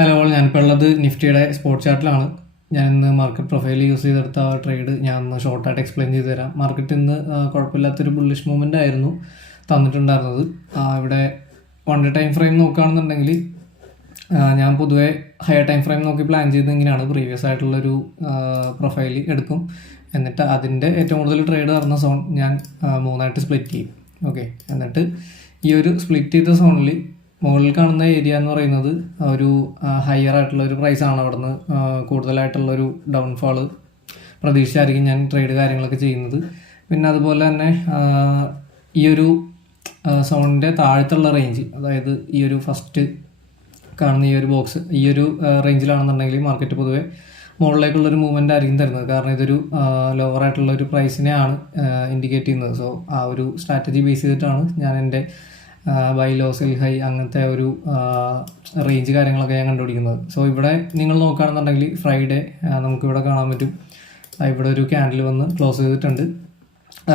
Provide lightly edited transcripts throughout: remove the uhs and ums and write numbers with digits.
Hello, ഞാനിപ്പോൾ ഉള്ളത് നിഫ്റ്റിയുടെ സ്പോട്ട് ചാർട്ടിലാണ്. ഞാൻ ഇന്ന് മാർക്കറ്റ് പ്രൊഫൈൽ യൂസ് ചെയ്തെടുത്ത ട്രേഡ് ഞാൻ ഒന്ന് ഷോർട്ടായിട്ട് എക്സ്പ്ലെയിൻ ചെയ്ത് തരാം. മാർക്കറ്റ് ഇന്ന് കുഴപ്പമില്ലാത്തൊരു ബുള്ളിഷ് മൂവ്മെൻ്റ് ആയിരുന്നു തന്നിട്ടുണ്ടായിരുന്നത്. ഇവിടെ 1 ഡേ ടൈം ഫ്രെയിം നോക്കുകയാണെന്നുണ്ടെങ്കിൽ ഞാൻ പൊതുവേ ഹയർ ടൈം ഫ്രെയിം നോക്കി പ്ലാൻ ചെയ്ത് ഇങ്ങനെയാണ് പ്രീവിയസ് ആയിട്ടുള്ളൊരു പ്രൊഫൈൽ എടുക്കും. എന്നിട്ട് അതിൻ്റെ ഏറ്റവും കൂടുതൽ ട്രേഡ് നടന്ന സോൺ ഞാൻ 3ആയിട്ട് സ്പ്ലിറ്റ് ചെയ്യും. ഓക്കെ, എന്നിട്ട് ഈ ഒരു സ്പ്ലിറ്റ് ചെയ്ത സോണിൽ മുകളിൽ കാണുന്ന ഏരിയ എന്ന് പറയുന്നത് ഒരു ഹയർ ആയിട്ടുള്ള ഒരു പ്രൈസാണ്. അവിടെ നിന്ന് കൂടുതലായിട്ടുള്ളൊരു ഡൗൺഫാള് പ്രതീക്ഷിച്ചായിരിക്കും ഞാൻ ട്രേഡ് കാര്യങ്ങളൊക്കെ ചെയ്യുന്നത്. പിന്നെ അതുപോലെ തന്നെ ഈ ഒരു സോണിൻ്റെ താഴത്തുള്ള റേഞ്ച്, അതായത് ഈ ഒരു ഫസ്റ്റ് കാണുന്ന ഈ ഒരു ബോക്സ്, ഈ ഒരു റേഞ്ചിലാണെന്നുണ്ടെങ്കിൽ മാർക്കറ്റ് പൊതുവെ മുകളിലേക്കുള്ളൊരു മൂവ്മെൻ്റ് ആയിരിക്കും തരുന്നത്. കാരണം ഇതൊരു ലോവർ ആയിട്ടുള്ള ഒരു പ്രൈസിനെയാണ് ഇൻഡിക്കേറ്റ് ചെയ്യുന്നത്. സോ ആ ഒരു സ്ട്രാറ്റജി ബേസ് ചെയ്തിട്ടാണ് ഞാൻ എൻ്റെ ബൈ ലോ സെൽ ഹൈ അങ്ങനത്തെ ഒരു റേഞ്ച് കാര്യങ്ങളൊക്കെ ഞാൻ കണ്ടുപിടിക്കുന്നത്. സോ ഇവിടെ നിങ്ങൾ നോക്കുകയാണെന്നുണ്ടെങ്കിൽ ഫ്രൈഡേ നമുക്കിവിടെ കാണാൻ പറ്റും. ഇവിടെ ഒരു ക്യാൻഡിൽ വന്ന് ക്ലോസ് ചെയ്തിട്ടുണ്ട്.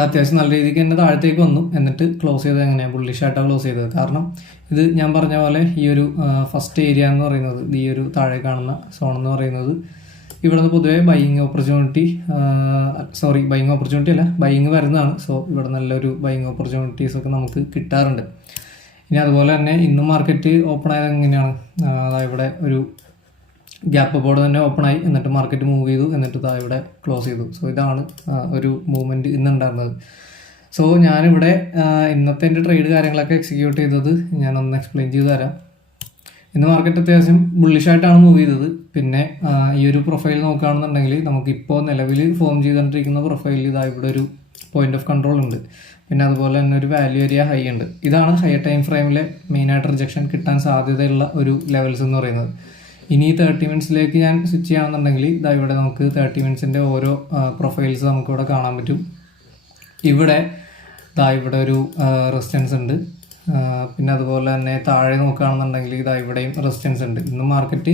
അത്യാവശ്യം നല്ല രീതിക്ക് തന്നെ താഴത്തേക്ക് വന്നു. എന്നിട്ട് ക്ലോസ് ചെയ്തത് എങ്ങനെയാണ് ബുള്ളിഷായിട്ടാണ് ക്ലോസ് ചെയ്തത്. കാരണം ഇത് ഞാൻ പറഞ്ഞ പോലെ ഈ ഒരു ഫസ്റ്റ് ഏരിയ എന്ന് പറയുന്നത്, ഈ ഒരു താഴെ കാണുന്ന സോൺ എന്ന് പറയുന്നത്, ഇവിടെ നിന്ന് പൊതുവേ ബൈയിങ് ഓപ്പർച്യൂണിറ്റി അല്ല, ബൈയിങ് വരുന്നതാണ്. സോ ഇവിടെ നല്ലൊരു ബൈയിങ് ഓപ്പർച്യൂണിറ്റീസൊക്കെ നമുക്ക് കിട്ടാറുണ്ട്. ഇനി അതുപോലെ തന്നെ ഇന്ന് മാർക്കറ്റ് ഓപ്പൺ ആയത് എങ്ങനെയാണ്, ഇവിടെ ഒരു ഗ്യാപ്പ് ബോർഡ് തന്നെ ഓപ്പണായി, എന്നിട്ട് മാർക്കറ്റ് മൂവ് ചെയ്തു, എന്നിട്ട് ഇവിടെ ക്ലോസ് ചെയ്തു. സോ ഇതാണ് ഒരു മൂവ്മെൻറ്റ് ഇന്നുണ്ടായിരുന്നത്. സോ ഞാനിവിടെ ഇന്നത്തെ എൻ്റെ ട്രേഡ് കാര്യങ്ങളൊക്കെ എക്സിക്യൂട്ട് ചെയ്തത് ഞാനൊന്ന് എക്സ്പ്ലെയിൻ ചെയ്ത് തരാം. ഇന്ന് മാർക്കറ്റ് അത്യാവശ്യം ബുള്ളിഷായിട്ടാണ് മൂവ് ചെയ്തത്. പിന്നെ ഈ ഒരു പ്രൊഫൈൽ നോക്കുകയാണെന്നുണ്ടെങ്കിൽ നമുക്കിപ്പോൾ നിലവിൽ ഫോം ചെയ്തുകൊണ്ടിരിക്കുന്ന പ്രൊഫൈലിൽ ഇവിടെ ഒരു പോയിന്റ് ഓഫ് കൺട്രോൾ ഉണ്ട്. പിന്നെ അതുപോലെ തന്നെ ഒരു വാല്യൂ ഏരിയ ഹൈ ഉണ്ട്. ഇതാണ് ഹയർ ടൈം ഫ്രെയിമിലെ മെയിനായിട്ട് റിജക്ഷൻ കിട്ടാൻ സാധ്യതയുള്ള ഒരു ലെവൽസ് എന്ന് പറയുന്നത്. ഇനി 30 മിനിറ്റ്സിലേക്ക് ഞാൻ സ്വിച്ച് ചെയ്യുകയാണെന്നുണ്ടെങ്കിൽ ഇവിടെ നമുക്ക് 30 മിനിറ്റ്സിൻ്റെ ഓരോ പ്രൊഫൈൽസ് നമുക്കിവിടെ കാണാൻ പറ്റും. ഇവിടെ ഇവിടെ ഒരു റെസിസ്റ്റൻസ് ഉണ്ട്. പിന്നെ അതുപോലെ തന്നെ താഴെ നോക്കുകയാണെന്നുണ്ടെങ്കിൽ ഇവിടെയും റെസിസ്റ്റൻസ് ഉണ്ട്. ഇന്ന് മാർക്കറ്റ്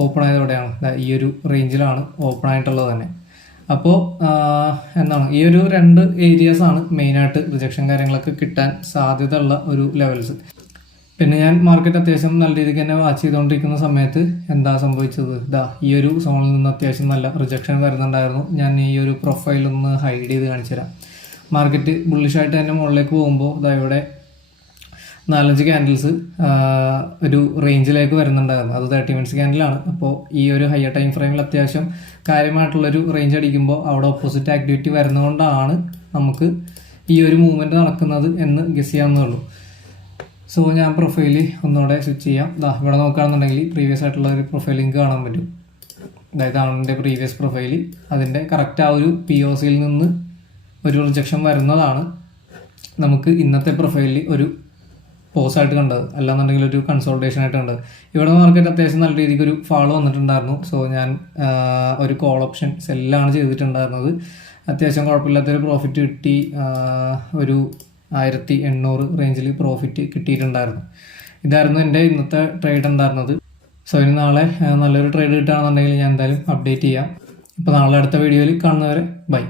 ഓപ്പൺ ആയതോടെയാണ് ഈ ഒരു റേഞ്ചിലാണ് ഓപ്പൺ ആയിട്ടുള്ളത് തന്നെ. അപ്പോൾ ഈ ഒരു 2 ഏരിയാസാണ് മെയിനായിട്ട് റിജക്ഷൻ കാര്യങ്ങളൊക്കെ കിട്ടാൻ സാധ്യത ഉള്ള ഒരു ലെവൽസ്. പിന്നെ ഞാൻ മാർക്കറ്റ് അത്യാവശ്യം നല്ല രീതിക്ക് തന്നെ വാച്ച് ചെയ്തുകൊണ്ടിരിക്കുന്ന സമയത്ത് എന്താ സംഭവിച്ചത്, ഈ ഒരു സോണിൽ നിന്ന് അത്യാവശ്യം നല്ല റിജക്ഷൻ വരുന്നുണ്ടായിരുന്നു. ഞാൻ ഈ ഒരു പ്രൊഫൈലൊന്ന് ഹൈഡ് ചെയ്ത് കാണിച്ചു തരാം. മാർക്കറ്റ് ബുള്ളിഷായിട്ട് തന്നെ മുകളിലേക്ക് പോകുമ്പോൾ ഇവിടെ 4-5 ക്യാൻഡിൽസ് ഒരു റേഞ്ചിലേക്ക് വരുന്നുണ്ടായിരുന്നു. അത് 30 മിനിറ്റ്സ് ക്യാൻഡിലാണ്. അപ്പോൾ ഈ ഒരു ഹയർ ടൈം ഫ്രെയിമിൽ അത്യാവശ്യം കാര്യമായിട്ടുള്ളൊരു റേഞ്ച് അടിക്കുമ്പോൾ അവിടെ ഓപ്പോസിറ്റ് ആക്ടിവിറ്റി വരുന്നതുകൊണ്ടാണ് നമുക്ക് ഈ ഒരു മൂവ്മെൻറ്റ് നടക്കുന്നത് എന്ന് ഗസ് ചെയ്യാവുന്നതുള്ളൂ. സോ ഞാൻ പ്രൊഫൈൽ ഒന്നുകൂടെ സ്വിച്ച് ചെയ്യാം. ഇവിടെ നോക്കുകയാണെന്നുണ്ടെങ്കിൽ പ്രീവിയസ് ആയിട്ടുള്ള ഒരു പ്രൊഫൈൽ ലിങ്ക് കാണാൻ പറ്റും. അതായത് എൻ്റെ പ്രീവിയസ് പ്രൊഫൈൽ, അതിൻ്റെ കറക്റ്റ് ആ ഒരു POCയിൽ നിന്ന് ഒരു റിജക്ഷൻ വരുന്നതാണ് നമുക്ക് ഇന്നത്തെ പ്രൊഫൈലിൽ ഒരു പോസായിട്ട് കണ്ടത്, അല്ലാന്നുണ്ടെങ്കിൽ ഒരു കൺസോൾട്ടേഷൻ ആയിട്ട് കണ്ടത്. ഇവിടെ മാർക്കറ്റ് അത്യാവശ്യം നല്ല രീതിക്ക് ഒരു ഫാളോ വന്നിട്ടുണ്ടായിരുന്നു. സോ ഞാൻ ഒരു കോൾ ഓപ്ഷൻ സെല്ലാണ് ചെയ്തിട്ടുണ്ടായിരുന്നത്. അത്യാവശ്യം കുഴപ്പമില്ലാത്തൊരു പ്രോഫിറ്റ് കിട്ടി. ഒരു 1800 റേഞ്ചിൽ പ്രോഫിറ്റ് കിട്ടിയിട്ടുണ്ടായിരുന്നു. ഇതായിരുന്നു എൻ്റെ ഇന്നത്തെ ട്രേഡ് ഉണ്ടായിരുന്നത്. സോ ഇനി നാളെ നല്ലൊരു ട്രേഡ് കിട്ടുകയാണെന്നുണ്ടെങ്കിൽ ഞാൻ എന്തായാലും അപ്ഡേറ്റ് ചെയ്യാം. ഇപ്പോൾ നാളെ അടുത്ത വീഡിയോയിൽ കാണുന്നവരെ ബൈ.